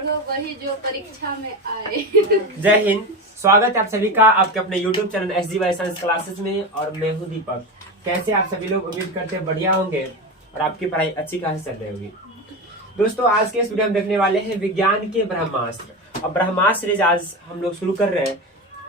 पढ़ो वही जो परीक्षा में आए। जय हिंद। स्वागत है आप सभी का आपके अपने YouTube channel SG science classes में और मैं हूं दीपक। कैसे आप सभी लोग, उम्मीद करते हैं बढ़िया होंगे और आपकी पढ़ाई अच्छी खासी चल रही होगी। दोस्तों, आज के इस वीडियो में देखने वाले हैं विज्ञान के ब्रह्मास्त्र। और ब्रह्मास्त्र सीरीज आज हम लोग शुरू कर रहे हैं।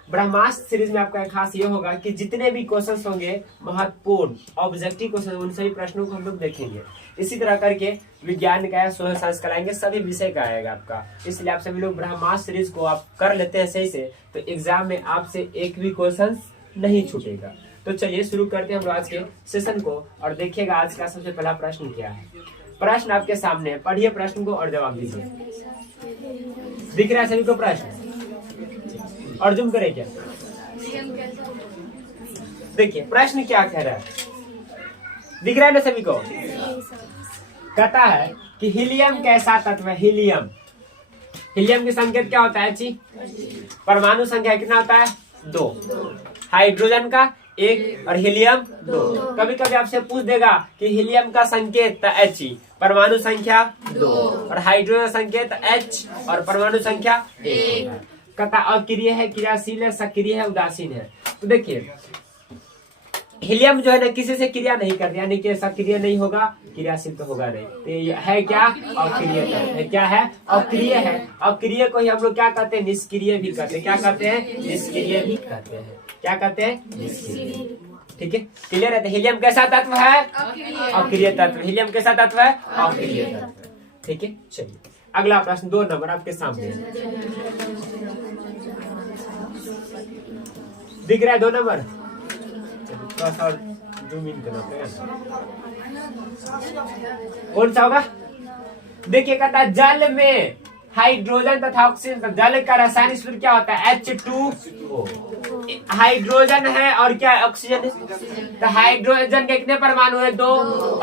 ब्रह्मास्त्र सीरीज में आपका खास ये होगा कि जितने भी क्वेश्चंस होंगे महत्वपूर्ण ऑब्जेक्टिव क्वेश्चन, उन सभी प्रश्नों को हम लोग देखेंगे। इसी तरह करके विज्ञान का, सोशल साइंस कराएंगे, सभी विषय का आएगा आपका। इसलिए आप सभी लोग ब्रह्मास्त्र सीरीज को आप कर लेते हैं सही से, तो एग्जाम में आपसे एक भी क्वेश्चन नहीं छूटेगा। तो चलिए शुरू करते हैं हम लोग आज के सेशन को और देखिएगा आज का सबसे पहला प्रश्न क्या है। प्रश्न आपके सामने है, पढ़िए प्रश्न को और जवाब दीजिए। दिख रहा है सभी को प्रश्न? और जूम करें क्या? देखिए प्रश्न क्या कह रहा है, दिख रहा है ना सभी को? कहता है कि हीलियम कैसा तत्व है? हीलियम, हीलियम की संकेत क्या होता है जी? परमाणु संख्या कितना होता है? 2। हाइड्रोजन का 1 और हीलियम 2। कभी कभी आपसे पूछ देगा कि हीलियम का संकेत H, परमाणु संख्या 2 और हाइड्रोजन संकेत H और परमाणु संख्या 1। कहता अक्रिय है, क्रियाशील है, सक्रिय है, उदासीन है। तो देखिए हीलियम जो है ना किसी से क्रिया नहीं करती, यानी कि सक्रिय नहीं होगा, क्रियाशील तो होगा नहीं। तो ये है क्या? अक्रिय है। क्या है? अक्रिय है। अक्रिय को ही हम लोग क्या कहते हैं? निष्क्रिय भी कहते हैं। क्या कहते हैं? निष्क्रिय भी कहते हैं। क्या कहते हैं? निष्क्रिय। ठीक है, क्लियर है? हीलियम कैसा तत्व है? अक्रिय तत्व। हीलियम कैसा तत्व है? अक्रिय तत्व। ठीक है, चलिए अगला प्रश्न 2 नंबर आपके सामने दिख रहा है। 2 नंबर जूम इन करना पड़ेगा। कौन सा होगा? देखिए कहता है जल में हाइड्रोजन तथा ऑक्सीजन, जल का रासायनिक सूत्र क्या होता है? H2O। हाइड्रोजन है और क्या है? ऑक्सीजन है। तो हाइड्रोजन के कितने परमाणु है? 2।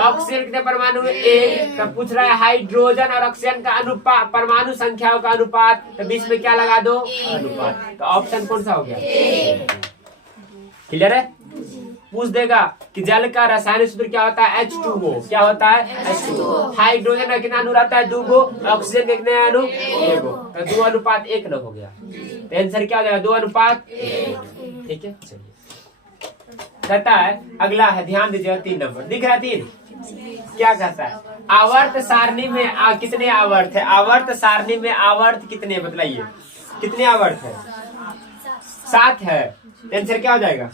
ऑक्सीजन कितने परमाणु है? 1। तो पूछ रहा है हाइड्रोजन और ऑक्सीजन का अनुपात, परमाणु संख्याओं का अनुपात, तो बीच में क्या लगा दो? अनुपात। तो ऑप्शन कौन सा हो गया? क्लियर है? पूछ देगा कि जल का रासायनिक सूत्र क्या होता है? H2O। क्या होता है? H2O। हाइड्रोजन का कितना अणु रहता है? 2 ऑक्सीजन के कितने अणु? 1। तो 2 अनुपात 1 न हो गया। तो आंसर क्या हो जाएगा? 2 अनुपात 1। ठीक है, चलिए कहता है अगला है, ध्यान दीजिएगा 3 नंबर दिख रहा है। 3 क्या कहता है? आवर्त सारणी में कितने आवर्त है? आवर्त सारणी में आवर्त कितने, बतलाइए कितने आवर्त है? 7 है। आंसर क्या हो जाएगा?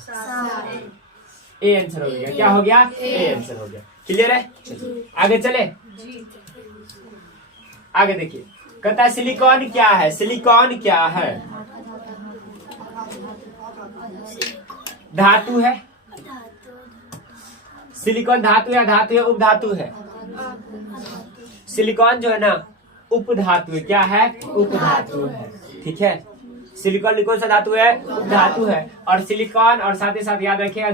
ए आंसर हो गया। क्या हो गया? ए आंसर हो गया। क्लियर है? आगे चले, आगे देखिए कहता है सिलिकॉन क्या है? सिलिकॉन क्या है? धातु है। सिलिकॉन धातु है, धातु है, उपधातु है। सिलिकॉन जो है ना उपधातु है। क्या है? उपधातु है। ठीक है, सिलिकॉन कौन सा धातु है? धातु है। और सिलिकॉन और साथ ही साथ याद रखिएगा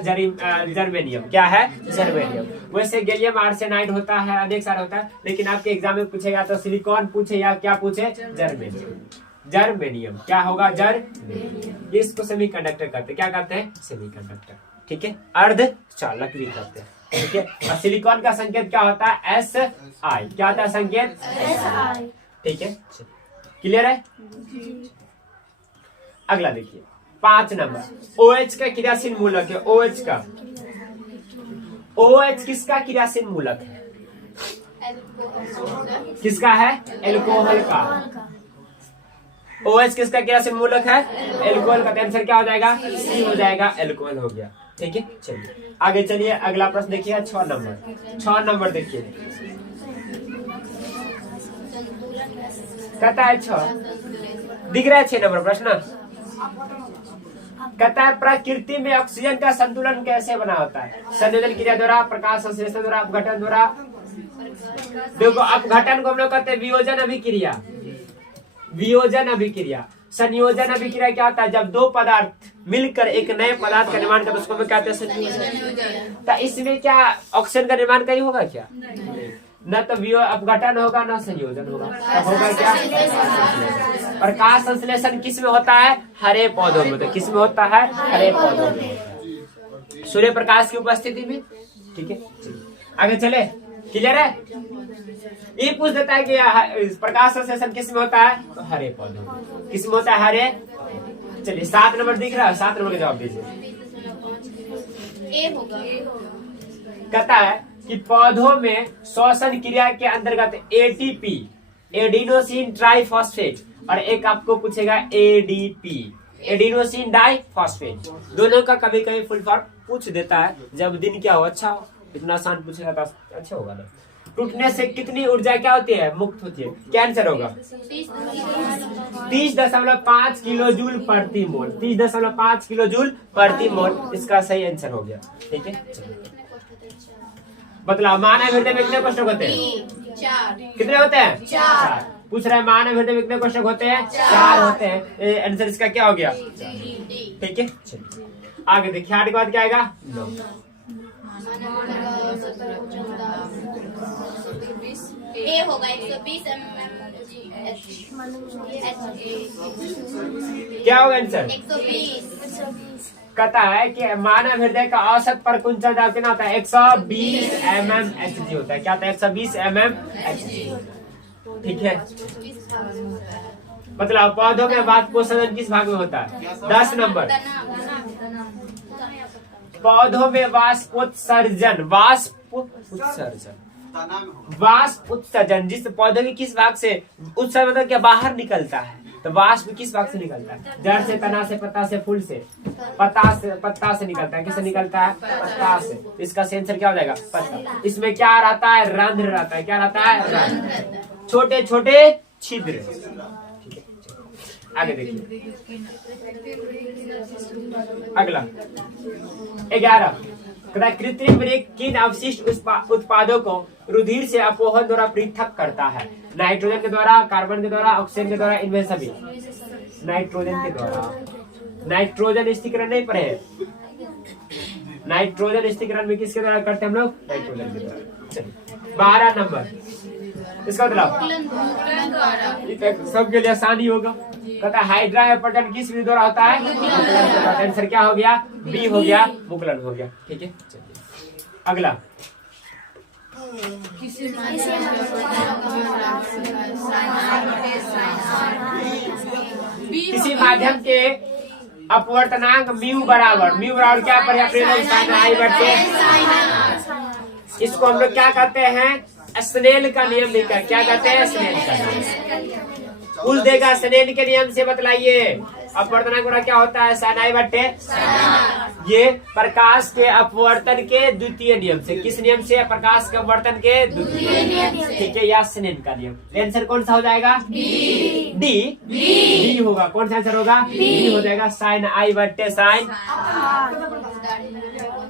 जर्मेनियम। क्या है? जर्मेनियम। वैसे गैलियम आर्सेनाइड होता है, अनेक सारा होता है, लेकिन आपके एग्जाम में पूछेगा तो सिलिकॉन पूछे या क्या पूछे? जर्मेनियम। जर्मेनियम क्या होगा? जर्मेनियम। इसको सेमीकंडक्टर कहते हैं। क्या कहते हैं? सेमीकंडक्टर। ठीक है, अर्ध चालक भी कहते हैं। ठीक है, और सिलिकॉन का संकेत क्या होता है? Si। क्या होता है संकेत? Si। ठीक है, क्लियर है? अगला देखिए 5 नंबर, OH का क्रियाशील मूलक है। OH का, OH किसका क्रियाशील मूलक है? किसका है? एल्कोहल का। OH किसका क्रियाशील मूलक है? एल्कोहल का। आंसर क्या हो जाएगा? C हो जाएगा, एल्कोहल हो गया। ठीक है, चलिए आगे चलिए अगला प्रश्न देखिए 6 नंबर। 6 नंबर देखिए कहता है 6 दिख रहा है। 6 नंबर प्रश्न कहता है प्रकृति में ऑक्सीजन का संतुलन कैसे बना होता है? संयोजन क्रिया द्वारा, प्रकाश संश्लेषण द्वारा, अपघटन द्वारा। देखो अपघटन को हम लोग कहते हैं वियोजन अभिक्रिया। वियोजन अभिक्रिया। संयोजन अभिक्रिया क्या होता है? जब 2 पदार्थ मिलकर एक नए पदार्थ का निर्माण करते हैं उसको हम कहते हैं संयोजन। तो इसमें क्या ऑक्सीजन का निर्माण कहीं होगा क्या? न तो अपघटन होगा न संयोजन होगा। तो होगा क्या? प्रकाश संश्लेषण किस में होता है? हरे पौधों में। तो किस में होता है? हरे पौधों में, सूर्य प्रकाश की उपस्थिति में। ठीक है, आगे चले क्लियर है? ये पूछ देता है कि प्रकाश संश्लेषण किस में होता है? तो हरे पौधों में। किस में होता है? हरे। चलिए 7 नंबर दिख रहा है, 7 नंबर का जवाब दीजिए। ए होगा। कहता है कि पौधों में श्वसन क्रिया के अंतर्गत एटीपी, एडिनोसिन ट्राइफॉस्फेट, और एक आपको पूछेगा एडीपी, एडिनोसिन डाइफॉस्फेट। दोनों का कभी कभी फुल फॉर्म पूछ देता है। जब दिन क्या हो, अच्छा हो, इतना आसान पूछेगा तो अच्छा होगा ना। टूटने से कितनी ऊर्जा क्या होती है? मुक्त होती है। क्या आंसर होगा? 30.5 किलो जूल प्रति मोल। 30.5 किलो जूल प्रति मोल इसका सही आंसर हो गया। ठीक है, बतलाओ मानव हृदय में कितने कोष्ठक होते हैं? 4। कितने होते हैं? 4। पूछ रहा है मानव हृदय में कितने कोष्ठक होते हैं? 4 होते हैं। आंसर इसका क्या हो गया? ठीक है, चलिए आगे देखिए। 8 के बाद क्या आएगा? 9। ए होगा 120 क्या होगा आंसर? 120। कहता है कि मानव हृदय का औसत परकुंचल दाब कितना होता है? 120 mmHg होता है। क्या होता है? 120 mmHg। ठीक है, मतलब पौधों में वाष्पोत्सर्जन किस भाग में होता है? 10 नंबर। पौधों में वाष्पोत्सर्जन, वाष्पोत्सर्जन जिस पौधे के किस भाग से उत्सर्जन मतलब क्या बाहर निकलता है? तो वाष्प किस भाग से निकलता है? जड़ से, तना से, पत्ता से, फूल से, पत्ता से निकलता है। किससे निकलता है? पत्ता से। तो इसका आंसर क्या हो जाएगा? पत्ता। इसमें क्या रहता है? रंध्र रहता है। क्या रहता है? रंध्र, छोटे छोटे छिद्र। आगे देखिए, अगला 11। कृत्रिम ब्रेक किन अवशिष्ट उत्पादों को रुधिर से अपोहन द्वारा पृथक करता है? नाइट्रोजन के द्वारा, कार्बन के द्वारा, ऑक्सीजन के द्वारा, इनमें सभी। नाइट्रोजन के द्वारा। नाइट्रोजन स्थिरीकरण नहीं पढ़े? नाइट्रोजन स्थिरीकरण में किसके द्वारा करते हैं हम लोग? नाइट्रोजन के द्वारा। 12 नंबर इसका मतलब सबके लिए आसानी होगा। कहता है हाइड्रा एपर्टन किस विधि द्वारा होता है? आंसर क्या हो गया? बी हो गया, मुकुलन हो गया। ठीक है, चलिए अगला। किसी माध्यम के अपवर्तनांक म्यू बराबर क्या पढ़े? इसको हम लोग क्या कहते हैं? स्नेल का नियम लिखा। क्या कहते हैं? स्नेल का नियम। पूछ देगा स्नेल के नियम से बतलाइए अपवर्तनांक गुणा क्या होता है? sin i बटे। ये प्रकाश के अपवर्तन के द्वितीय नियम से। किस नियम से? प्रकाश के अपवर्तन के द्वितीय नियम से। ठीक है, या स्नेल का नियम। आंसर कौन सा हो जाएगा? डी होगा। कौन सा आंसर होगा? डी हो जाएगा, sin i बटे sin।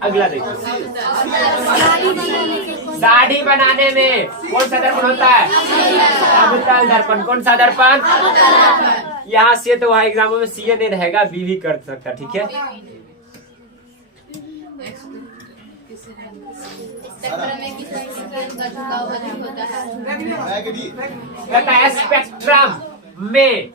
अगला देखिए, दाढ़ी बनाने में कौन सा दर्पण होता है? अवतल दर्पण। कौन सा दर्पण? यहाँ से तो वहाँ एग्जामों में सी नहीं रहेगा, बी भी कर सकता। ठीक है, स्पेक्ट्रम में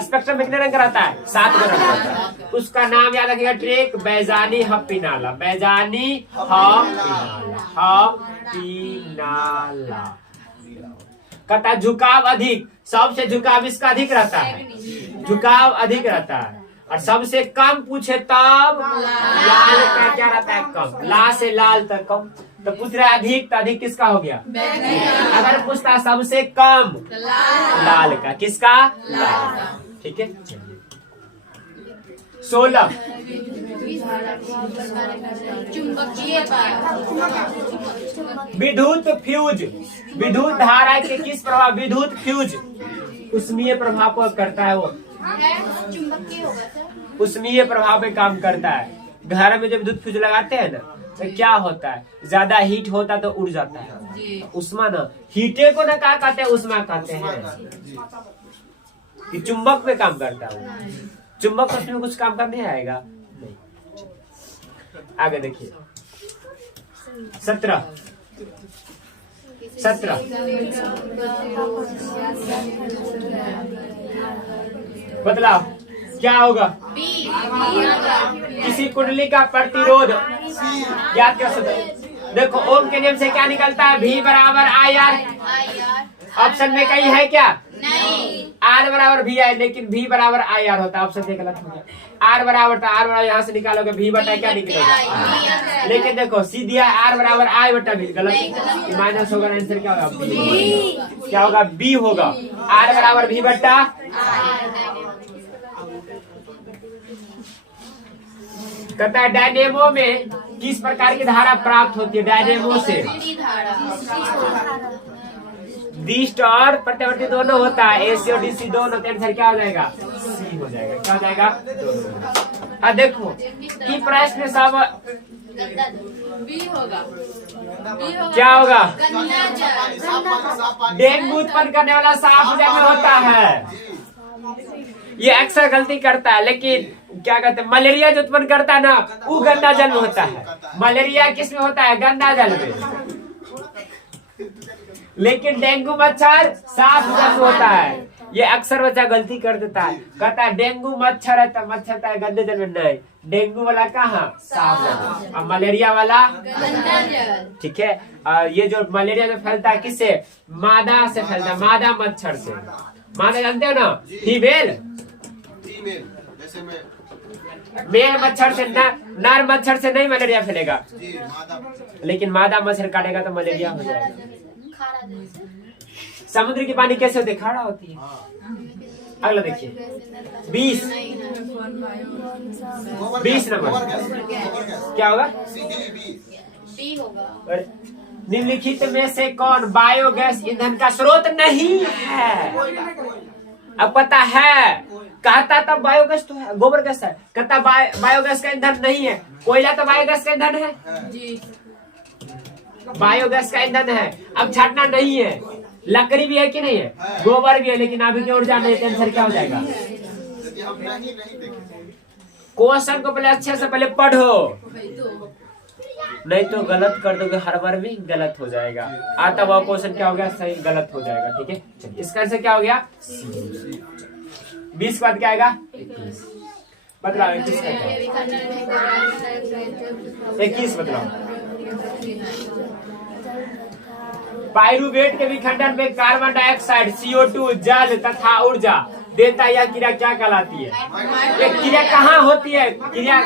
स्पेक्ट्रम कितने रंग का रहता है? 7 रंग का रहता है। उसका नाम याद रखिएगा, ट्रेक बैजानी हपिनाला। बैजानी हपिनाला। कहता है झुकाव अधिक, सबसे झुकाव इसका अधिक रहता है। झुकाव अधिक रहता है। और सबसे कम पूछे तब लाल का क्या रहता है? कम। ला से लाल तक कम। तो पूछ रहा है अधिक, तो अधिक किसका हो गया? अगर पूछता सबसे कम लाल का, किसका? लाल का। ठीक है, 16 विद्युत फ्यूज। विद्युत धारा के किस प्रभाव? विद्युत फ्यूज उष्मीय प्रभाव को करता है। वो उष्मीय प्रभाव में काम करता है। घर में जब विद्युत फ्यूज लगाते हैं ना, तो क्या होता है? ज्यादा हीट होता तो उड़ जाता है उष्मा ना। हीटे को ना क्या कहते हैं? उष्मा कहते हैं। कि चुंबक में काम करता है। चुंबक उसमें कुछ काम करने आएगा नहीं। आगे देखिए, 17 बदलाव क्या होगा? किसी कुंडली का प्रतिरोध याद कर सकते? देखो ओम के नियम से क्या निकलता है, V बराबर आई आर। ऑप्शन में कहीं है क्या, नहीं। R बराबर V आई, लेकिन V बराबर आई आर होता है। ऑप्शन से गलत हो गया। R बराबर था, R बराबर यहाँ से निकालोगे V बटा क्या निकलेगा, लेकिन देखो सीधी R बराबर आई बटा V, गलत, माइनस होगा। आंसर क्या होगा, B। क्या होगा, B होगा। R बराबर V बटा। कहता है डायनेमो में किस प्रकार की धारा प्राप्त होती है, डायनेमो से डिस्ट और प्रत्यावर्ती दोनों होता है, एसी और डीसी दोनों। आंसर क्या हो जाएगा, सी हो जाएगा। क्या हो जाएगा, दोनों। देखो कि प्रश्न सब बी होगा, क्या होगा, गंदा डेंगू उत्पन्न करने वाला साफ जल में होता है। ये अक्सर गलती करता है, लेकिन क्या कहते हैं, मलेरिया जो उत्पन्न करता है ना, वो गंदा जल में होता है। मलेरिया किस में होता है, गंदा जल में। लेकिन डेंगू मच्छर साफ जल में होता है। ये अक्सर बच्चा गलती कर देता है, कहता है डेंगू मच्छर है, मच्छर है गंदे जल में। नहीं, डेंगू वाला कहाँ, साफ जल, और मलेरिया वाला गंदा जल। ठीक है। और ये जो मलेरिया में फैलता है किससे, मादा से फैलता है, मादा मच्छर से। मादा जानते हो ना, फीमेल जैसे में मेल मच्छर से, नर मच्छर से नहीं मलेरिया फैलेगा, लेकिन मादा मच्छर काटेगा तो मलेरिया हो जाएगा। समुद्र की पानी कैसे होती है, खारा होती है। अगला देखिए 20 नंबर क्या होगा, बी होगा। और निम्नलिखित में से कौन बायोगैस ईंधन का स्रोत नहीं है। अब पता है, कहता तब बायोगैस तो है, गोबर गैस है, कहता बायोगैस का ईंधन नहीं है। कोयला तो बायोगैस का ईंधन है जी, बायोगैस का ईंधन है। अब छाटना नहीं है, लकड़ी भी है कि नहीं है, गोबर भी है, लेकिन अभी की ऊर्जा नहीं। आंसर क्या हो जाएगा, क्वेश्चन को पहले अच्छे से पहले पढ़ो, नहीं तो गलत कर दोगे, हर बार भी गलत हो जाएगा। आता हुआ क्वेश्चन क्या हो गया, सही गलत हो जाएगा। ठीक है, चलिए इसका आंसर क्या हो गया, 20 के बाद क्या आएगा, बदलाव 21 का 21 बदलाव। पाइरूवेट के विखंडन में कार्बन डाइऑक्साइड, CO2, जल तथा ऊर्जा देता यह क्रिया क्या कहलाती है। ये क्रिया कहाँ होती है, क्रिया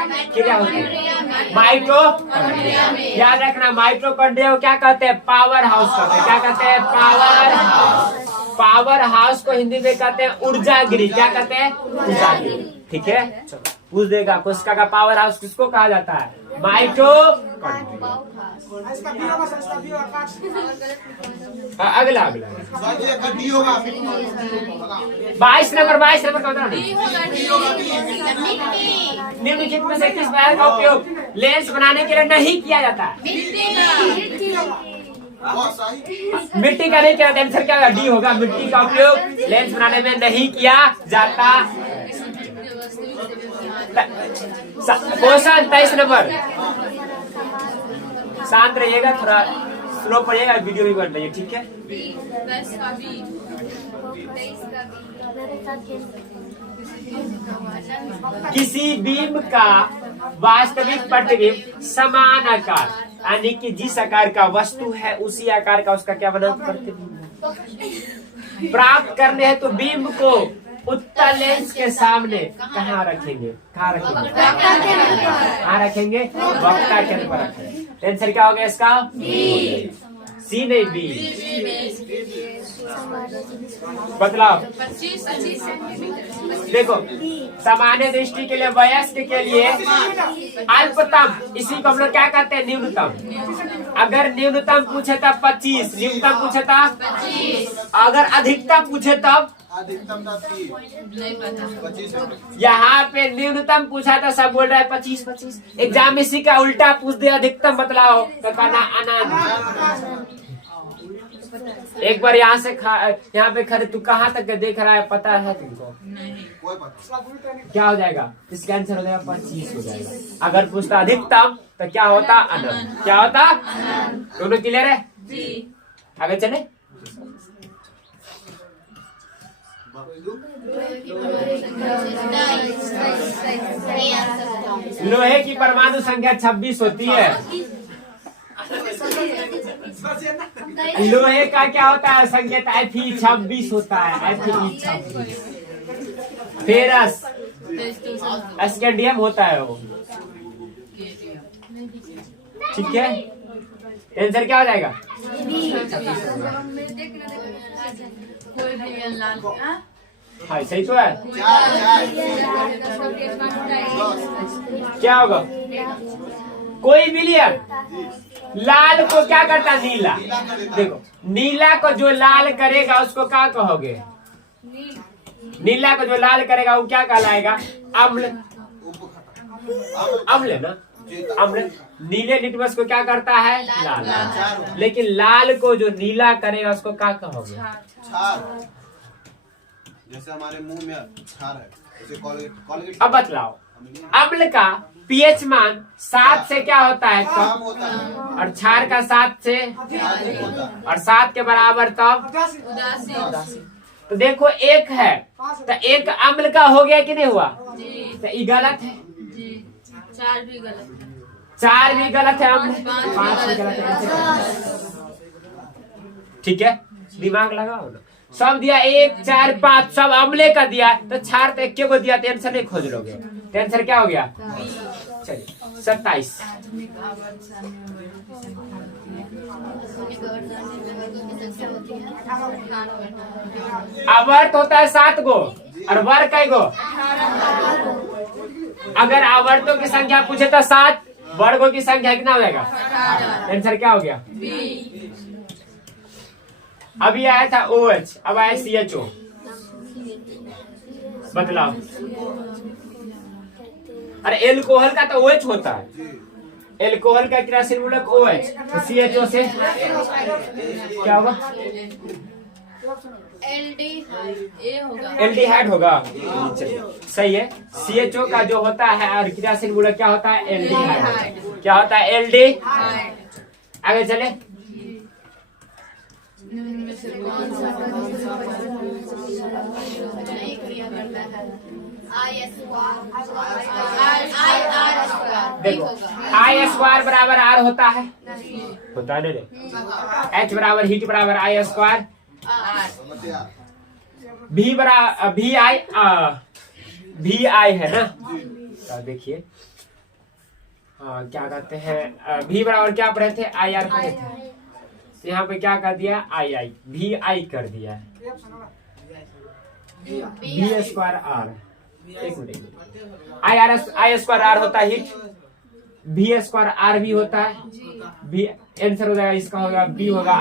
होती है माइटोकॉन्ड्रिया में। याद रखना, माइटोकॉन्ड्रिया को क्या कहते हैं, पावर हाउस कहते हैं। क्या कहते हैं, पावर हाउस। पावर हाउस को हिंदी में कहते हैं ऊर्जा गिरी। क्या कहते हैं, ऊर्जा गिरी। ठीक है, पूछ देगा कोशिका का पावर हाउस किसको कहा जाता है, माइटोकॉन्ड्रिया। अगला 22 नंबर का बताओ। निम्नलिखित में से किस पदार्थ का उपयोग लेंस बनाने के लिए नहीं किया जाता है, मिट्टी का नहीं किया जाता। आंसर क्या होगा, डी होगा। मिट्टी का उपयोग लेंस बनाने में नहीं किया जाता। क्वेश्चन 23 नंबर, शांत रहिएगा, थोड़ा स्लो पढ़िएगा, वीडियो भी बन रही है। ठीक है, किसी बीम का वास्तविक प्रतिबिंब समान आकार, यानी कि जिस आकार का वस्तु है उसी आकार का उसका क्या बना, प्रतिबिंब प्राप्त करने है तो बीम को उत्तल लेंस के सामने कहाँ रखेंगे, कहाँ रखेंगे, वक्ता के ऊपर रखेंगे। आंसर क्या हो गया इसका, सी नहीं बी। बदलाव देखो, सामान्य दृष्टि के लिए वयस्क के लिए अल्पतम, इसी को हम लोग क्या कहते हैं, न्यूनतम। अगर न्यूनतम पूछे तब 25, न्यूनतम पूछे तब 25, अगर अधिकतम पूछे तब अधिकतम 25। यहाँ पे न्यूनतम पूछा था, सब बोल रहा है 25। एग्जाम इसी का उल्टा पूछ दे, अधिकतम बतलाओ तो कहना आनंद। एक बार यहाँ से यहाँ पे खड़े, तू कहाँ तक देख रहा है, पता है तुमको, क्या हो जाएगा, इसका आंसर हो जाएगा 25 हो जाएगा। अगर पूछता अधिकतम तो क्या होता, अनंत। क्या होता, दोनों क्लियर है। आगे चले, लोहे की परमाणु संख्या 26 होती है। लोहे का क्या होता है संकेत? Fe26 होता है, Fe26। फेरस स्कैंडियम होता है वो। ठीक है, आंसर क्या हो जाएगा? कोई भी लाल हाँ सही तो है। चार क्या होगा? कोई विलियन लाल को क्या करता है? नीला। देखो, नीला को जो लाल करेगा उसको क्या कहोगे? नीला को जो लाल करेगा वो क्या कहलाएगा? अम्ल। अम्ल ना, अम्ल। नीले लिटमस को क्या करता है? लाल। लेकिन लाल को जो नीला करेगा उसको क्या कहोगे? छार। जैसे हमारे मुंह में छार है, जैसे कॉलगेट। अब बतलाओ, अम्ल का पीएच मान 7 से क्या होता है? कम कम। होता है, और क्षार का 7 से, अधिक होता है। और 7 के बराबर तब उदासी। तो देखो एक है तो एक अम्ल का हो गया कि नहीं हुआ? तो ये गलत है। जी, 4 भी गलत है। 4 भी गलत है, अम्ल 5 भी गलत है। ठीक है, दिमाग लगाओ ना। सब दिया 1 4 5 सब अम्ले का दिया, तो क्षार तो एक को दिया, टेंशन नहीं खोज लोगे। टेंशन क्या हो गया? चलिए 27। आवर्त होता है 7 गो और वर्ग कई गो? अगर आवर्तों की संख्या पूछे तो 7, वर्गों की संख्या कितना हो जाएगा? आंसर क्या हो गया? अभी आया था OH, अब आया CHO। बदलाव। अरे एल्कोहल का तो OH होता है, एल्कोहल का क्रियाशील मूलक OH, तो CHO से क्या होगा? एल्डिहाइड होगा। सही है, CHO का जो होता है और क्रियाशील मूलक क्या होता है? एल्डिहाइड। क्या होता है? एल्डिहाइड। आगे चले। देखो I² बराबर R होता है नहीं? H बराबर हीट बराबर I²। V बराबर VI है ना? तो देखिए क्या कहते हैं, V बराबर क्या पढ़े थे? IR पढ़े थे। यहाँ पे क्या कर दिया? II, VI कर दिया। V²R, एक मिनट, I² होता है हीट, V² भी होता है। V आंसर हो जाएगा, इसका होगा B होगा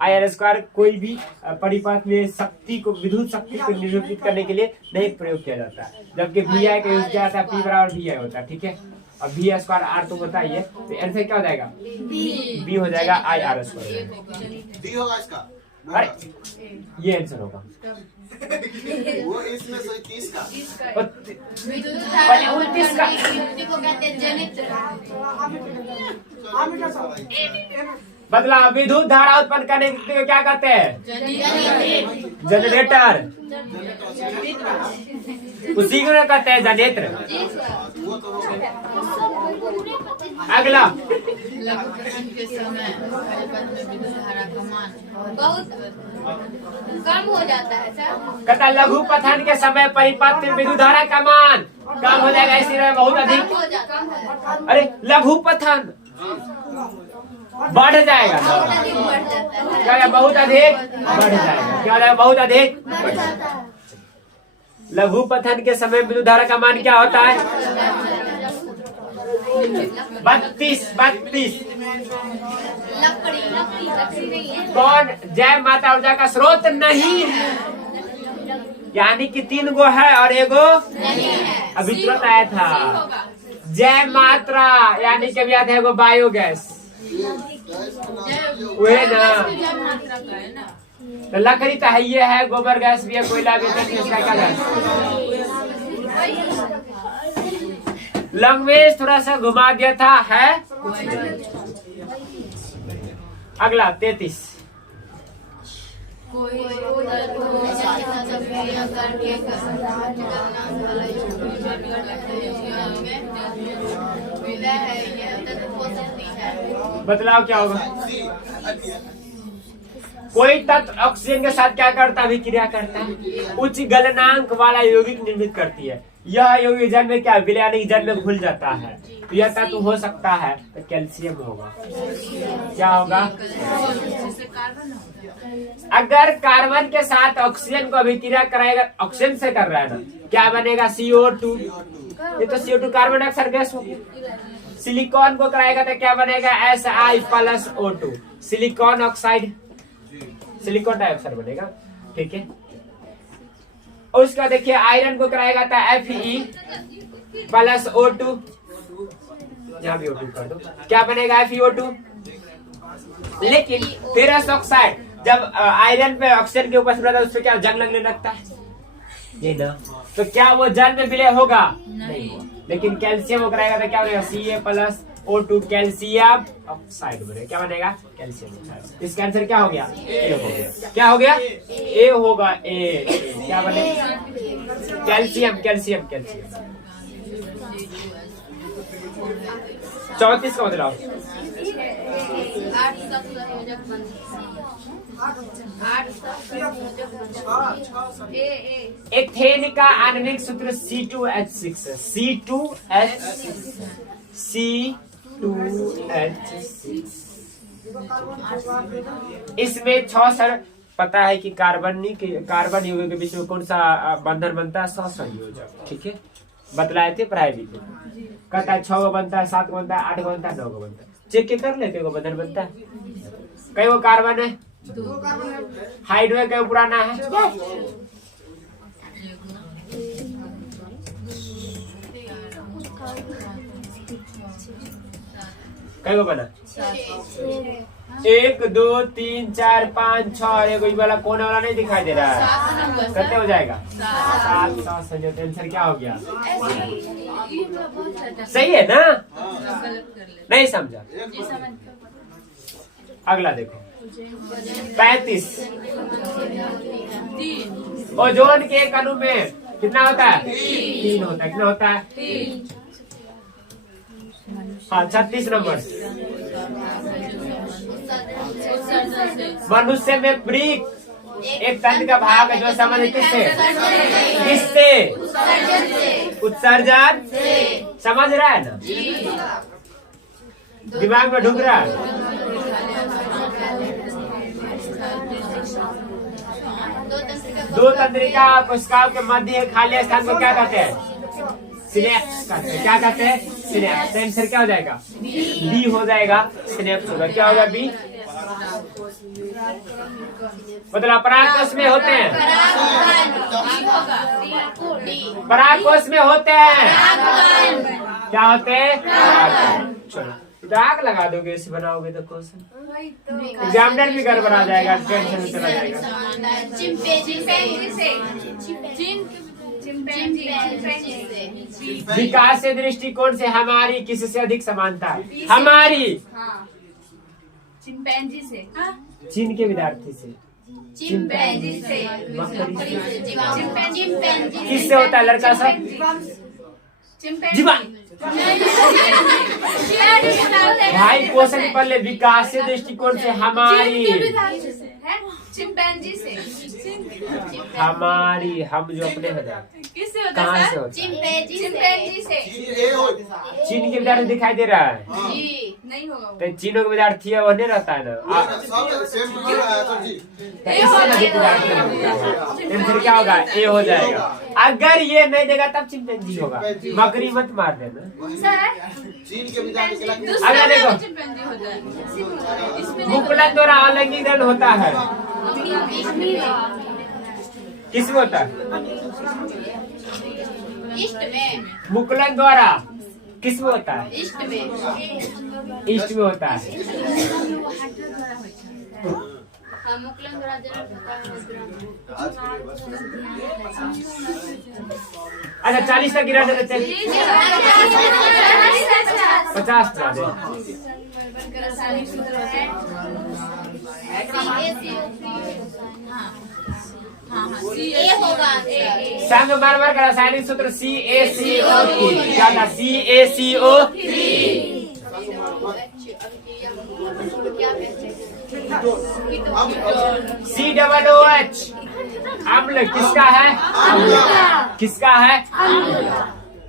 IR²। कोई भी परिपथ में शक्ति को, विद्युत शक्ति को निरूपित करने के लिए नहीं प्रयोग किया जाता है, जबकि VI का यूज किया जाता है, P बराबर VI होता है। ठीक है, अब V² तो बताइए, तो आंसर क्या हो जाएगा? B हो जाएगा IR²। डी होगा इसका। अरे ये आंसर होगा। वो इसमें से 30 का। पहले 29 का। को कहते हैं जनित्र। बदला, विद्युत धारा उत्पन्न करने के लिए क्या कहते हैं? जनरेटर। उसी को कहते हैं जनरेटर। वो तो अगला, लघुकरण के समय परिपथ में विद्युत धारा का मान बहुत कम हो जाता है सर। कहता लघु पथन के समय परिपथ में विद्युत धारा का मान कम हो जाएगा, इसी बहुत अधिक हो जाता है। अरे लघु पथन बढ़ जाएगा, बहुत अधिक बढ़ जाता है। क्या? बहुत अधिक बढ़ जाएगा। क्या होगा? बहुत अधिक बढ़ जाता है। लघु पथन के समय विद्युत धारा का मान क्या होता है? 32। लकड़ी नहीं है। कौन? जय माता ऊर्जा का स्रोत नहीं है, यानी कि 3 गो है और एगो नहीं है। अभी तुरंत आया था। जय मात्रा यानी कि अभी आता है एगो बायोगैस, वही ना। तो लकड़ी तो है, ये है, गोबर गैस भी है, कोयला भी है, इसका क्या गैस? लंगवेज थोड़ा सा घुमा दिया था, है। अगला 33। बतलाओ क्या होगा? कोई तत्व ऑक्सीजन के साथ क्या करता है, अभिक्रिया करता है, उच्च गलनांक वाला यौगिक निर्मित करती है। यह यौगिक जल में क्या विलयनिक जल में घुल जाता है। तो यह तत्व हो सकता है तो कैल्शियम होगा। क्या होगा? अगर कार्बन के साथ ऑक्सीजन को अभिक्रिया कराएगा, ऑक्सीजन से कर रहा है ना, क्या बनेगा? CO2। ये तो CO2 कार्बन डाइऑक्साइड गैस हो गया। सिलिकॉन को कराएगा तो क्या बनेगा? Si+O2 silicon oxide, silicon dioxide बनेगा। ठीक है। और उसका देखिए आयरन को कराएगा तो Fe+O2, यहाँ भी O2 कर दो, क्या बनेगा? FeO2। लेकिन फेरस ऑक्साइड जब आयरन पे ऑक्सीजन के ऊपर रहता है उसपे क्या जंग लगने लगता है, ये ना, तो क्या वो जल में विलय होगा? नहीं होगा। लेकिन कैल्शियम को कराएगा तो क्या बनेगा? Ca+O2 कैल्शियम ऑक्साइड बनेगा। क्या बनेगा? Calcium oxide. इसका आंसर क्या हो गया? ए हो गया। क्या हो गया? ए होगा। ए क्या बनेगा? Calcium calcium calcium. 34 का बदलाव। एथेन का आणविक सूत्र C2H6 है। C2H6। इसमें 6 सर पता है कि कार्बन यौगिक के बीच में कौन सा बंधन बनता है? सहसंयोजक। ठीक है, बतलाए थे प्राइवेट में। कहता है 6 को बनता है, 7 को बनता है, 8 को बनता है, 9 को बनता है। चेक के कर लेते को बंधन बनता है। कई वो कार्बन है, हाइड्रो है, कई पुराना है। कई को बना? 1 2 3 4 5 6 और एक वाला कोने वाला नहीं दिखाई दे रहा है। कितने हो जाएगा? 7 7 आंसर क्या हो गया? सही है ना? नहीं समझा? अगला देखो 35। ओजोन के एक अणु में कितना होता है? 3 होता है। कितना होता है? हाँ 36 नंबर। मनुष्य में वृक्क एक तंत्र का भाग है जो संबंधित किससे? उत्सर्जन। समझ रहा है ना? दिमाग में ढुक रहा है? दो तंत्रिका कोशिकाओं के मध्य खाली स्थान को क्या कहते हैं? सिनेप्स कहते हैं। क्या कहते हैं? सिनेप्स। आंसर क्या हो जाएगा? बी हो जाएगा। सिनेप्स होगा। क्या होगा? बी। मतलब परागकोश में होते हैं। परागकोश में होते हैं। क्या होते हैं? चलो तो आग लगा दोगे इसे बनाओगे तो क्वेश्चन एग्जामिनर भी गड़बड़ा जाएगा, टेंशन में चला जाएगा। विकास के दृष्टिकोण से हमारी किससे अधिक समानता है? हमारी चिंपैंजी से। चीन के विद्यार्थी से। चिंपैंजी से। किससे होता है लड़का सब? जीवन। भाई क्वेश्चन पढ़ ले। विकास के दृष्टिकोण से हमारी चिंपैंजी से। हमारी हम जो अपने हो जाए किससे होता है? कहाँ से होता है? चिंपैंजी से। चीन के विद्यार्थी दिखाई दे रहा है? जी नहीं होगा वो। तो चीनों के विद्यार्थी है वो नहीं रहता है ना? आंसर क्या होगा? ए हो जाएगा। अगर ये नहीं देगा तब चिंपैंजी होगा। मकड़ी मत मार देना। चीन के विद्यार्थी अगर देखो मुकुलन द्वारा आलिंगन होता है। किसमें होता है? ईस्ट में। मुकुलन द्वारा किसमें होता है? ईस्ट में। ईस्ट में होता है। हाँ मुकुलन द्वारा अच्छा 40 तक गिरा देते थे। 50 गिरा दे। संग मरमर का रासायनिक सूत्र CaCO3। क्या था? CaCO3। COOH अम्ल किसका है? किसका है?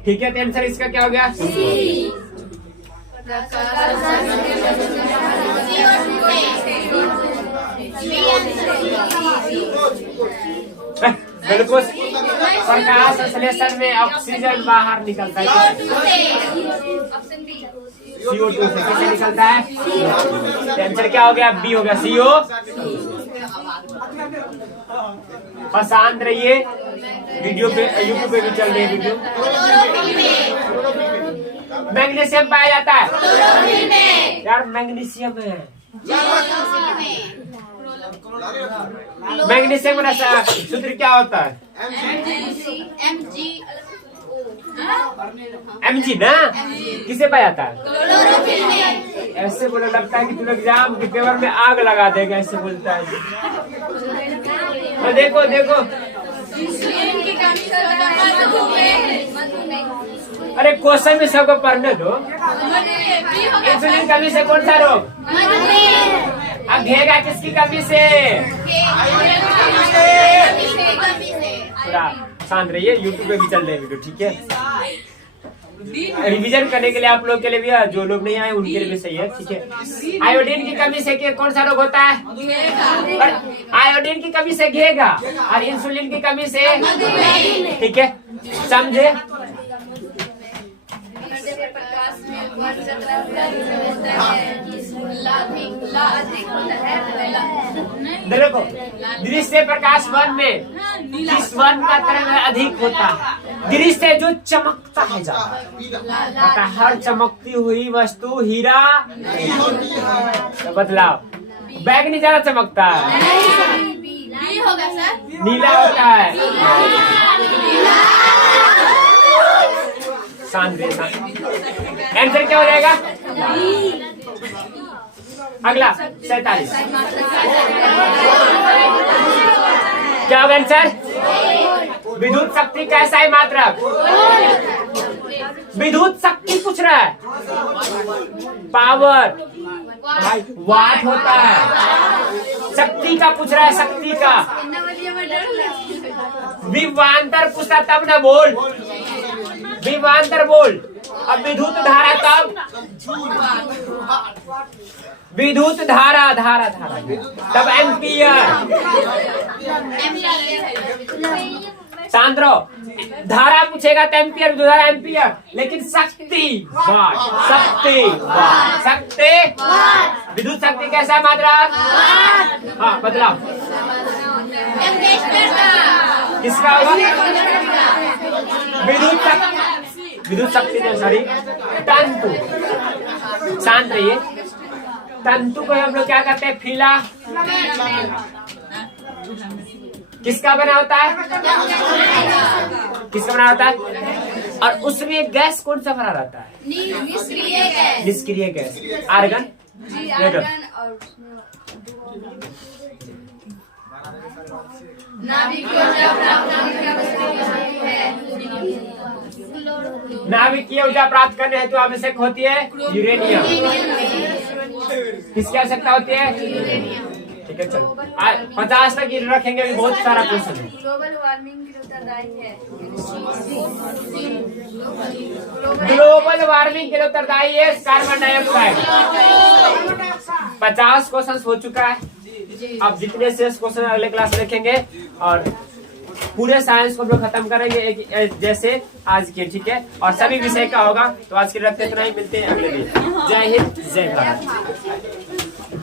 ठीक है, तो आंसर इसका क्या हो गया? बिल्कुल, प्रकाश संश्लेषण में ऑक्सीजन बाहर निकलता है। CO2 से कैसे निकलता है? आंसर क्या हो गया? बी हो गया, CO। और शांत रहिए, वीडियो पे यूट्यूब पे भी चल रही है वीडियो। मैग्नीशियम पाया जाता है यार, मैग्नीशियम है। मैग्नीशियम का सूत्र क्या होता है? Mg ना, किसे पाया जाता है? ऐसे बोला लगता है कि तुम एग्जाम के पेपर में आग लगा देगा, ऐसे बोलता है। तो देखो देखो, अरे क्वेश्चन में सबको पढ़ने दो। इंसुलिन कमी से कौन सा रोग? अब घेगा किसकी कमी से? थोड़ा शांत रहिए, यूट्यूब पे भी चल रहे हैं वीडियो, ठीक है। रिवीजन करने के लिए आप लोग के लिए भी, जो लोग नहीं आए उनके लिए भी सही है, ठीक है। आयोडीन की कमी से कौन सा रोग होता है? आयोडीन की कमी से घेगा, और इंसुलिन की कमी से, ठीक है, समझे? देखो, दृश्य प्रकाश वन में किस वन का तरंग अधिक होता है? दृश्य जो चमकता है ज्यादा, हर चमकती हुई वस्तु हीरा तो बदलाव। बैगनी ज्यादा चमकता है, होगा सर, नीला होता है। शांत रहिए, शांत। आंसर क्या हो जाएगा? अगला 47 क्या होगा आंसर? विद्युत शक्ति कैसा है मात्रक? विद्युत शक्ति पूछ रहा है, पावर भाई वाट होता है। शक्ति का पूछ रहा है, शक्ति का। विभवांतर पूछता तब ना बोल, विभवांतर बोल। अब विद्युत धारा तब, विद्युत धारा धारा धारा तब एम्पियर। शांत रहो, धारा पूछेगा तो एम्पियर, धारा एम्पियर, लेकिन शक्ति वाट, शक्ति वाट, शक्ति विद्युत शक्ति कैसा मात्रा? हाँ बदलाव किसका होगा? विद्युत शक्ति ने, सॉरी, तंतु। शांत रहिए, तंतु को हम लोग क्या कहते हैं? फीला। किसका बना होता है? किसका बना होता है? और उसमें गैस कौन सा भरा रहता है? निष्क्रिय गैस। आर्गन, नाभिकीय ऊर्जा प्राप्त करने हेतु आवश्यक होती है यूरेनियम। किसकी आवश्यकता होती है? ठीक है, चलो 50 तक रखेंगे, भी बहुत सारा क्वेश्चन है। ग्लोबल वार्मिंग के उत्तरदायी है, ग्लोबल वार्मिंग के लिए उत्तरदायी है कार्बन डाइऑक्साइड। 50 क्वेश्चन हो चुका है। अब जितने शेष क्वेश्चन अगले क्लास में रखेंगे और पूरे साइंस को हम लोग खत्म करेंगे एक जैसे आज के, ठीक है। और सभी विषय का होगा। तो आज के रखते इतना ही, मिलते हैं अगले दिन। जय हिंद, जय भारत।